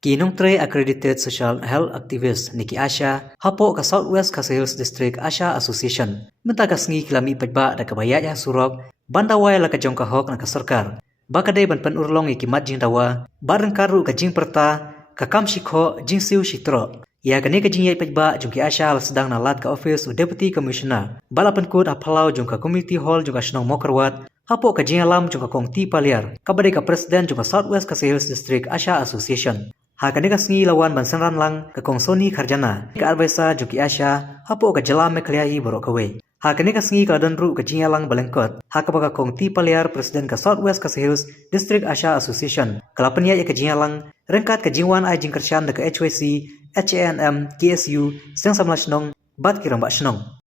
Kinong tre accredited social health activist Niki Asha hapo ka Southwest Hills District Asha Association menta kasngi kilami pajba da kabaya ya surok bandawai la ka jong ka hok na ka sarkar bakade ban pen urlong ikimat jing dawa bareng karu ka jing perta ka kam shikho jing siu shitro ya kane ka jing yai pajba jong ki Asha la sedang na lat ka office u deputy commissioner balapan kut apalau jong ka community hall jong ka snong mokarwat hapo ka jing alam jong ka kong ti paliar kabade ka president jong ka Southwest Hills District Asha Association Hakane kasngi lawan bansan lang ke kongsoni karjana ke arbesa juki Asha hapo ke jela me kliai borok kawe. Hakane kasngi kadan ru ke jingalang balengkot. Hakapa kong ti paliar presiden ke Southwest Hills District Asha Association. Kalapanya ya ke jingalang rengkat ke jingwan ai jingkershan de ke HWC, HANM, KSU, seng samla shnong bat kirang bak shnong.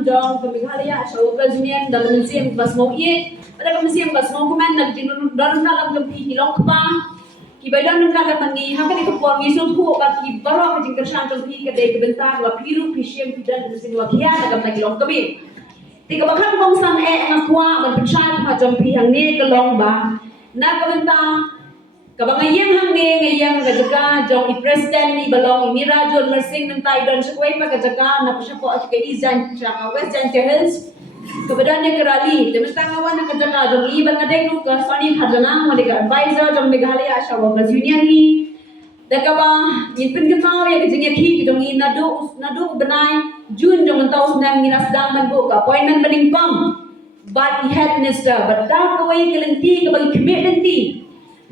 Jong pemikhalia show kajunian dalam museum basmo ye pada museum basmo kuman nak jinun dalam dalam lempi hilong kpa kibadan dalam mangi hakan itu por ngisum pu bagi baro kajing kersan lempi kedai kebentar wa piru pisiem pidan musim wa kia dalam lagi long kami tiga bakan bangsan ngakwa berpesan macam pihang ni kelong ba na kebentar Kabang ngayang hangge ngayang kajaga jong i president ni balong imira John Mersing mentai don sekwai pa kajaga na pasya po at kay Izan sa West Giant Hills. Kebetulan yang kerali, tempat kawan nak kerja jom iban kadang tu ke Sony Khazanah, mereka advisor jom Meghalaya Asha Workers Union ni. Dekaba, impin ketau ya kerja ki jom ini nadu benai Jun jom mentau senang minas dang menbu ke appointment meningkong. But the head minister, but dah kawai kelenti ke bagi commit nanti.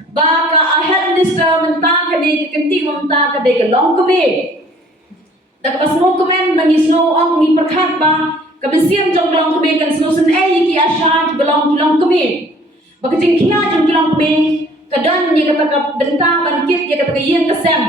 Baka head minister mentang kedai kenti mentang kedai ke long commit. Dekaba semua komen bagi semua orang ni perkat ba. Kabisian jong belong kami kan solution ki Asha ki belong kami. Baka jengkia jong belong kami kadan ye kata ka benta bangkit ye kata ka yen kesem.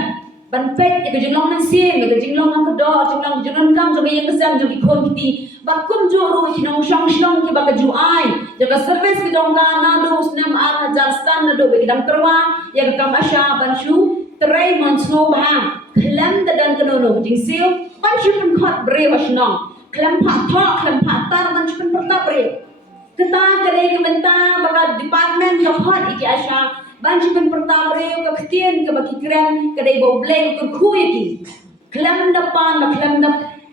Ban pet ye ka jenglong nan sim ye ka jenglong nan kedo jenglong kam jong yen kesem jong ikon kiti. Bakum jo ru ki nong shong ki baka ju ai. Ye ka service ki dong ka na do usnem ar hajar stan na do be dang terwa ye ka kam Asha ban shu terai mon snow bah. Klam dadan kenono jing sil ban shu pun khot bre wasnong. Kelam pak tok, kelam pak tar, man cuma pertap re. Kita kedai kementar, baka department ke hot iki Asha, ban cuma pertap re, ke ketian ke baki keren, kedai bau bleng ke kui iki. Kelam depan, kelam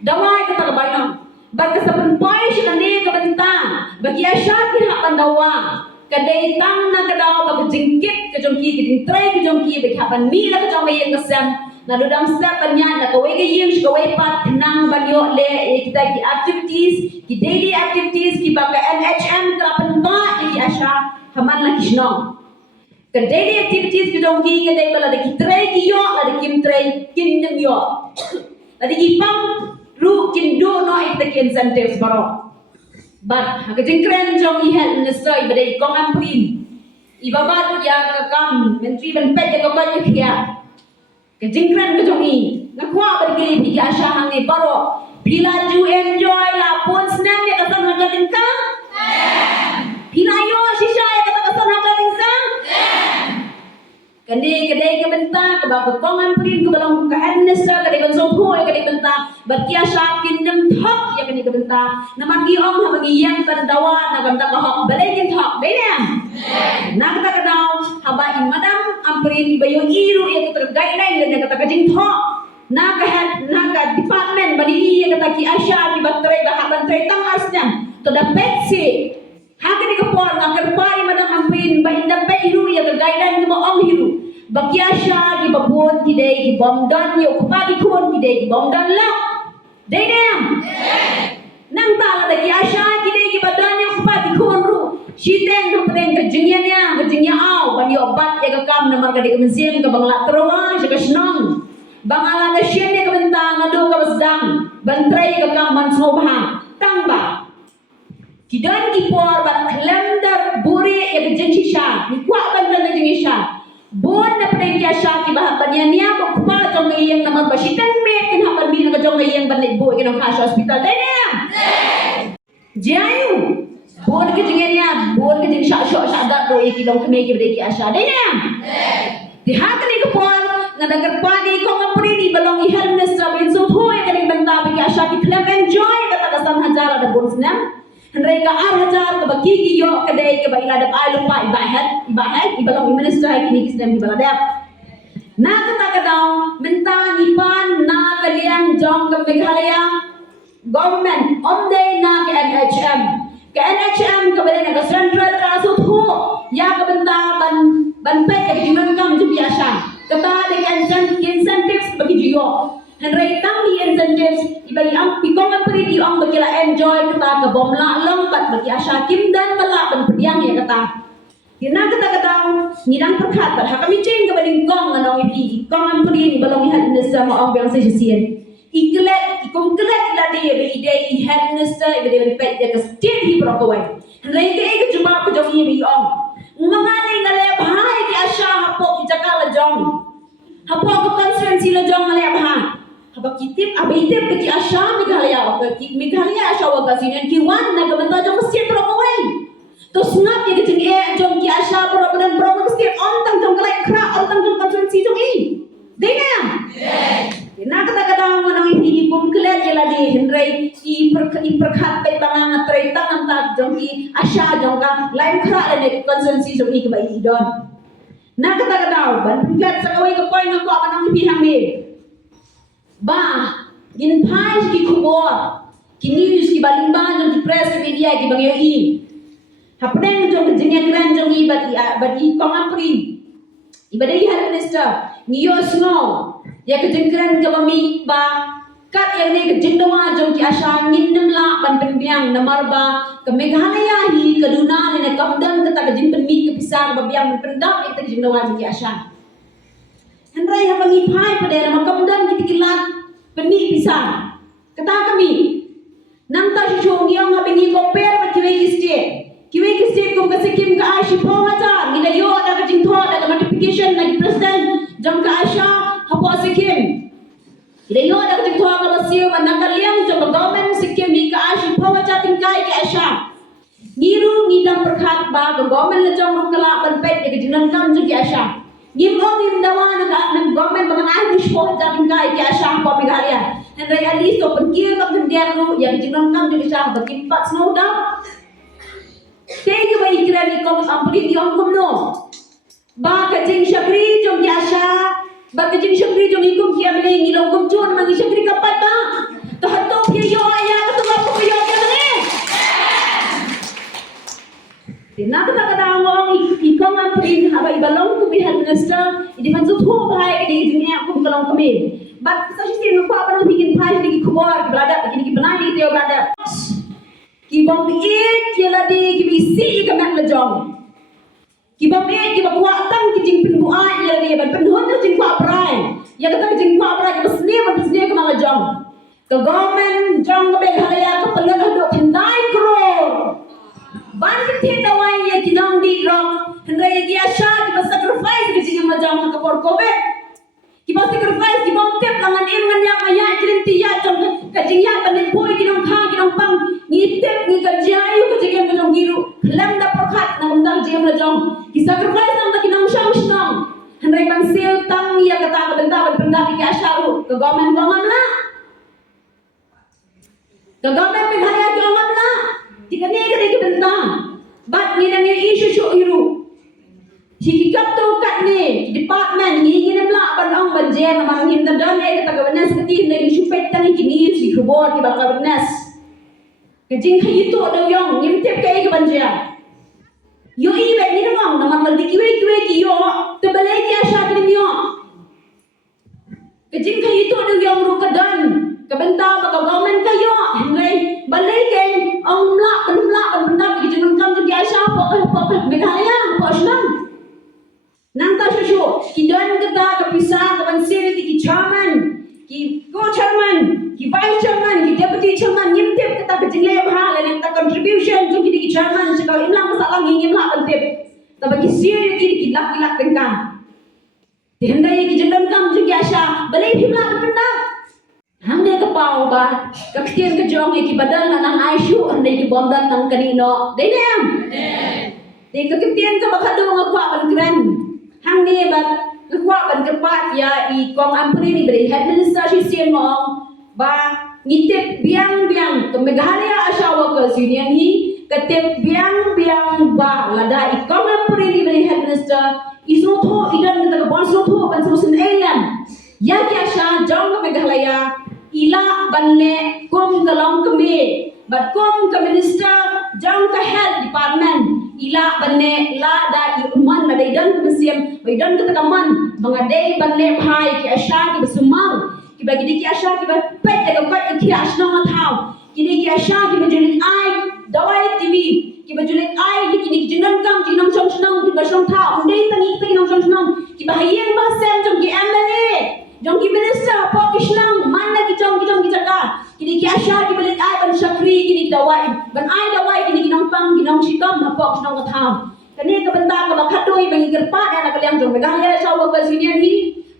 dawai kata kebayang. Baka saben pai shikane kementar, bagi Asha ki hak pandawa. Kedai tang na kedau baka jengkit ke jongki, ke jengtrai ke jongki, bagi hak pan mi la ke jong yang kesem. Na dudam step banyak na kawai ke yung kawai pat kenang banyo le kita ki activities ki daily activities ki baka NHM terapan ba ki Asha haman la kisno ke daily activities ki dong ki dai bala de ki trai ki yo la de kim trai kin nem yo la de ki pam ru kin do no it the incentives baro but ha ke jengkren jong I health minister I bade kong amprin ibaba ya ka kam menteri ban pet ya ka ban ya kejengkran kejongi nakwa bergili bigi Asha hangi baro bila ju enjoy la pun senang ya kata naga tingka bila yo shisha ya kata naga tingka kedai ke benta ke bapa kongan prin ke balong ke minister kedai ke sopo ya kedai benta bagi Asha kingdom top ya kedai ke benta nama ki om ha bagi yang terdawa na benta ke hok balai kin top benem na kata kadau haba imadam amprin ibayo iru ya kata guideline dan kata kajing top na ka department badi ya kata ki Asha ki batrai bahaban trai tang asnya to da petsi hake di kapor ngakar pari madam amprin ba inda pe iru ya ka guideline ki mo om hiru bagi Asha ki babon ki dei ki bomdan yo kupagi kun ki dei ki bomdan la dei dem nang tala da ki Asha ki dei ki badan yo kupagi kun ru shiten no pren ka jingya au ban yo bat ya ka kam na marga di ka museum ka bangla terwa ka snong bangala na shen ya ka bentang adu ka basdang bantrai ka kam man sobha tangba kidan ki por bat klemdar buri ya ka jinsha ni kwa ban na jinsha bon na pren ki Asha ki bahaban ya niya ko pa jong ngiyang naman ba shitan me kin haban mi na jong ngiyang ban bo ki nang Asha hospital dai jayu bon ke jingnya bon ke jing syak dat do iki long kene ki bede ki Asha dai di hak ni ko por ngadagar padi ko ngapuri ni balong I health minister bin so hoy kani banta ki Asha ki claim enjoy kata kasan hajar ada bon snam hendrai ka ar hajar ka bagi ki yo kadai ke baila da ai lupa ibahat ibalong minister ki ni kisdam di baladap na kata kadau minta nipan na kaliang jong ke Meghalaya government on day na ke NHM ke NHM ke balik ke central ke asut ho ya ke benta ban pet ke jiman kam ju biasa kata dengan incentives bagi jiyo hendrai tam di incentives ibai ang pikong apri di ang bagila enjoy kata ke bomla lompat bagi Asha kim dan bala ban pediang ya kata kina kata ngidang perkat bar hakami ceng ke baling kong anong ipi kong apri ni balong ihat minister mo ang biang sesien iklet ikongklet la de be ide I head minister ibe de pet ya ke state hi brokawai hendrai ke juma ko jong ibi om ngangale ngale bahai ki Asha hapo ki jakala jong hapo ko constituency la jong ngale bahai haba kitip abaitip ki Asha Meghalaya Asha Workers Union ki wan na gamanta jong state brokawai to snap ya ke jong ki Asha program state on tang jong kalai kra on tang jong constituency jong I dena na kata manang ini kum kelet ya ladi hendrai I perkhat pe tangan trai tangan tak jong ki Asha jong ka lain kra le constituency jong I ke bai don na kata ban pujat sakawai ka koi ngako abanang pihang ni ba gin phai ki khubor ki news ki balimba jong ki press ki media ki bangyo i hapneng jong jengya kran jong i bat i kong apri ibadai health minister ngiyo sno ya ke jengkran ka bami ba kat yang ni ke jengdawa jong ki asha ngin la ban penbiang namar ba ke Meghalaya hi kaduna ne kamdan kata ke jing penmi ke pisang ba biang pendap itu jengdawa jong ki asha hendrai ha bangi phai pada nama kamdan ki tikilat penmi pisang kata kami nang ta chong yang ha bengi ko per ba kiwe ki state ko ka sikim ka ashi pho haja ngila yo ada ka jing tho ada ka notification lagi president jong ka asha hapo sikim ila yo ada ka jing tho ka basio ba nakaliang jong government sikim ni ka ashi pho haja tingkai ki asha ngiru ngidam perkhat ba government la jong kala ban pet ke jinan kam jong ki asha ngim ong ngim dawa na government ba ngai wish pho haja tingkai ki asha po Meghalaya hendai ali so pergi ka kendian lu ya jinan kam jong ki asha ba kimpat snow down Tega ba ikran ni kong ampuni di ong kumno. Ba kajing syakri jom biasa. Ba kajing syakri jom ikum kia meling ilong kumcun mangi syakri kapat ba. Tahato kia yo ayah ketua kuyo kia meling. Tina kata ngong ikong ampuni haba ibalong kumihan minister. Idi manzut ho bahaya kini jingnya kum kalong kami. Ba sa sisi lupa apa nang bikin bahaya di kubar berada begini benar di teo berada. Ki bom it ye la di ki bi si ka mak la jong ki bom it ki ba kwa tang ki jing pin bua ye la di ban pen hon jing kwa prai ya ka jing kwa prai ka sne ka ma la jong ka government jong ka Meghalaya ka pelan do pendai crore ban ki the dawai ye ki nang di rong hendai ye ki asha ki ba sacrifice ki jing ma jong ka por covid ki ba sacrifice ki bom tep langan im ngan ya ma ya jing ti ya jong ka jing ya ban poi ki nong kha ki nong pang ngitip ni kerjayu ke jengem ke jong giru lam da perkhat na undang jengem la jong ki sacrifice nang ki nang sham shnang hendai ban sel tang ya kata ka benda ban benda ki asharu ke government bangam la ke government Meghalaya ki bangam la tikane ke ki benda bat ni nang issue shu iru ki kap tu kat ni department ni ngin la ban ong ban jen ma ngin da dan e kata ka benas keti ni issue pet tani ki ni si khobor ki ba ka benas Kejing kayu tu ada yang ngintip kayak ke banjir. Yo ini baik ni dong, nama maldi kiwe kiyo, terbalik dia syak ni yo. Kejing kayu tu ada yang rukadan, kebentar baka government kayo, henry balik kan, melak benda kejing kam jadi asya apa Meghalaya apa Islam. Nang tak susu, kidan kita kepisah kebansin ki chairman, ki co-chairman, ki vice chairman, ki deputy chairman, ngintip kita kejing le bahal dan kita contribution jom ki chairman sekali imlang masalah ngim lah pentip. Tapi ki sir ki kilak tengkang. Dihendai ki jendam kam jom ki asya, balik himlah benda. Hamde ke pau ba, kaktian ke jong ki badan nang aisu andai ki bomdan nang kanino. Denem. Di kaktian ke bakado ngakwa ban keren. Hang ni bat ngakwa ban kepat ya I kong ampuni ni beri head minister si sien mong ba ngitip biang ke Meghalaya Asha Workers Union hi ketip biang ba lada I kong ampuni ni beri head minister iso tho idan kita ke bonso tho ban solution elan ya ki Asha jong ke Meghalaya ila banne kum kalong keme bat kum ke minister jong ke health department ila banne la da I uman na daidan ke mesiem daidan ke takaman bangadai banne bhai ki Asha ki besumar ki bagi di ki Asha ki pet ke kot ki Asha ma thau ki ni ki Asha ki bajulit ai dawai TV ki bajulit ai ki ni jinan kam jinam chong chnang ki basong thau ndai tani ki nong chong chnang ki bahayeng ba sem jong ki MLA jong ki minister po ki shlang man na ki chong ki chaka ki ni ki Asha ki balit ai ban shakri ki ni dawai ban ai dawai ki ni nong pang ki nong shikam na po ki nong thau kani ka benda ka bakhatoi bangi gerpat ana kaliang jong Meghalaya Asha Workers Union hi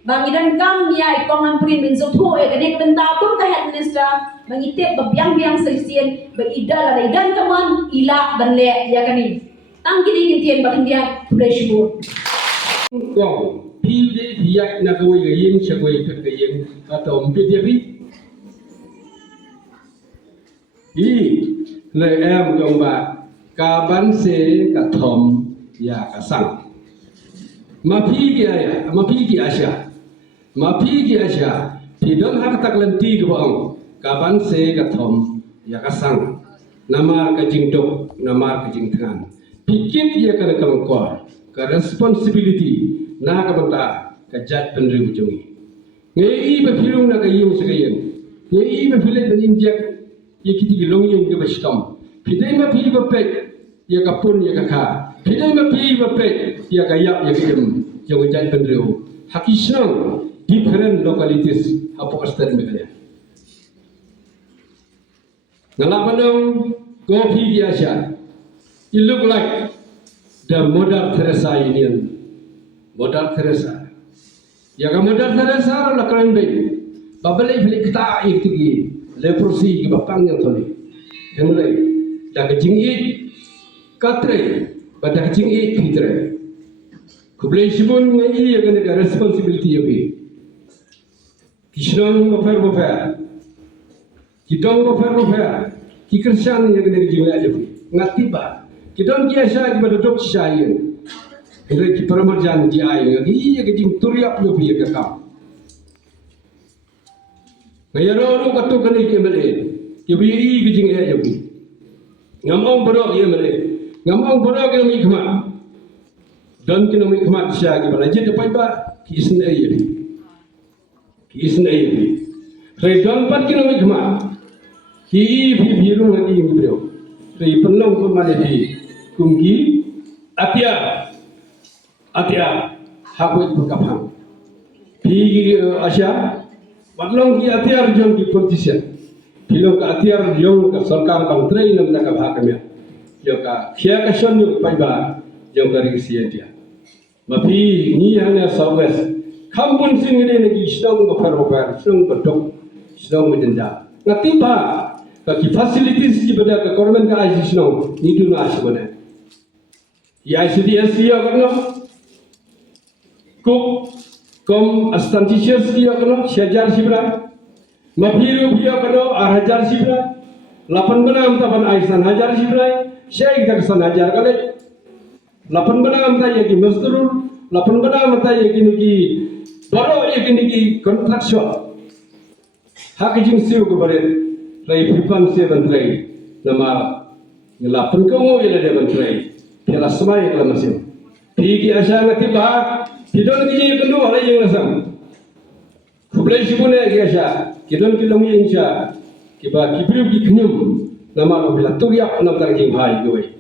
bangi dan kam niya ikong amprin bin zotho kani ka benda kun ka head minister bangi tip babiang selisian beidal ada idan kaman ila banle ya kani tang kini kintian bakindia breshbu Kong pide hiyak na kawai ga yin shagwai ka ga yin atau mpide bi le em jong ba ka ban se ka thom ya ka sang mapi ki Asia pidon hak tak lenti ke baong kaban se ka thom ya ka sang namar ka jingdok namar ka jingthan pikit ya ka kalangkor ka responsibility na ka bata ka jat penri ujungi ngei ba filung na ka yim segayen ngei ba filet ban injek ye kiti ki longyeng ke bastam pidai ma pi ba pet ya ka pun ya ka kha pidai ma pi ba pet ya ka yap ya ka jem jong jat penri hakisang different localities apa kastan mereka. Ngalamanong kopi di Asia, it look like the Mother Teresa Union. Mother Teresa. Ya kan Mother Teresa lah keren baik. Babalik balik kita itu lagi leprosi ke bapang yang tadi. Kemudian dah kejingit katre, pada kejingit fitre. Kublai sibun ngai ya kan ada responsibility yogi. Kisnong bofer, kidong bofer, kikersan yang kena dijumpai aja, ngatiba, kidong kiasa kepada dok saya, kira kipermarjan dia yang iya kejing turiap yo biar kakak. Ngaya orang katu kena kembali, yo biar iya kejing aja yo. Ngamong borok iya male, ngamong borok yang mikmat, dan kena mikmat saya kepada jadi apa iba kisn aja. Isna ini, redon pat kilo mikma, ki biru lagi yang beliau, dari penong pemane di kumki, atia, hakut berkapang, di Asia, batlong ki atia jong di politician, pilong ka atia jong ka sarkar bang train nam nak hakamnya, jong ka kia kasion jong paiba jong dari kesian dia, mapi ni hanya southwest. Kampun sing ini lagi sedang berfarobar, sedang berdok, sedang berjenda. Ngatiba, bagi fasilitas kepada ke korban ke IC sedang itu nak sebenarnya. Di ICDS dia kerana kok kom astantisiyas dia kerana sejar sibra, mapiru dia kerana hajar sibra, 8 benam tapan aisan hajar sibra, saya kita kesan hajar kali, 8 benam tak yaki mesturul, 8 benam tak yaki niki baru ia kini ki kontraksual. Hak jing siu kepada rai pipan siu bantrai nama ngelapan kamu ia ada bantrai. Piala semai kalau masih. Pigi asal ngati bah tidak kini kedua rai yang nasam. Kublai sibune ki asal kidon kilong yang sya kiba kibru ki kenyum nama lo bila turiap nam tang jing hai gue.